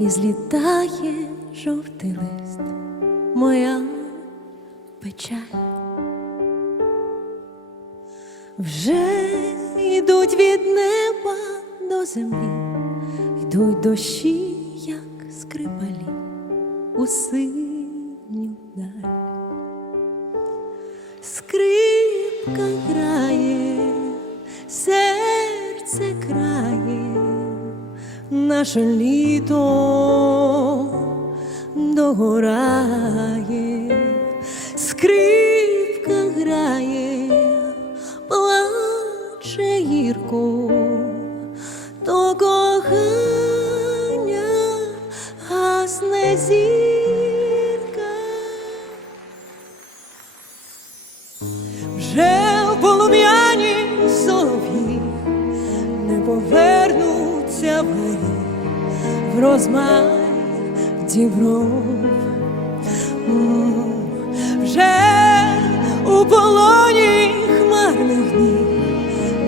і злітає жовтий лист, моя печаль. Вже йдуть від неба до землі, йдуть дощі, як скрипалі, у синю даль. Скрипка грає, серце крає, наше літо догорає, скрипка грає, плаче гірко, то кохання гасне зірка. Вже в полум'яні солов'ї не повернуться вері в розмай дібров. Вже у полоні хмарних днів,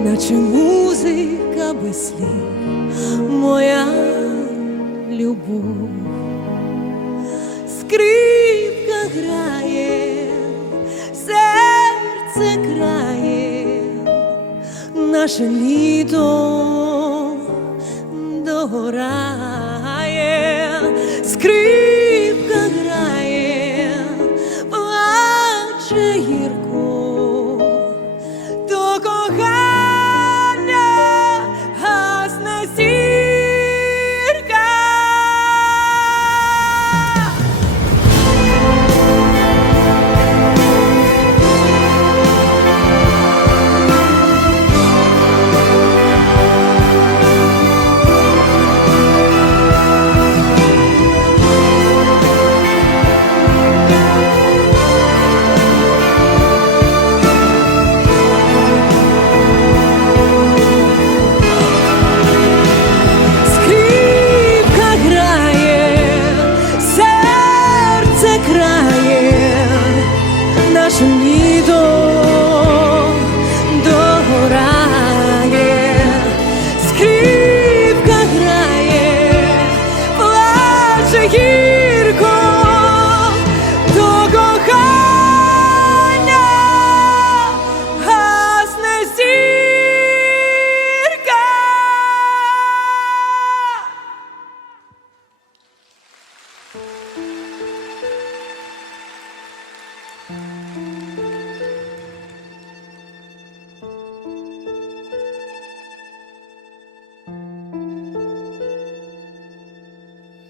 наче музика без слів, моя любов. Скрипка грає, серце крає, наше літо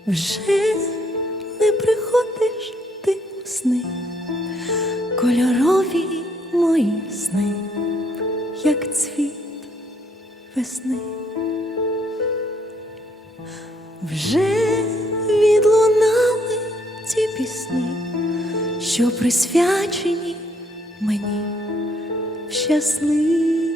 Вже не приходиш ти у сни, кольорові мої сни, як цвіт весни. Вже відлунали ті пісні, що присвячені мені. В щасливі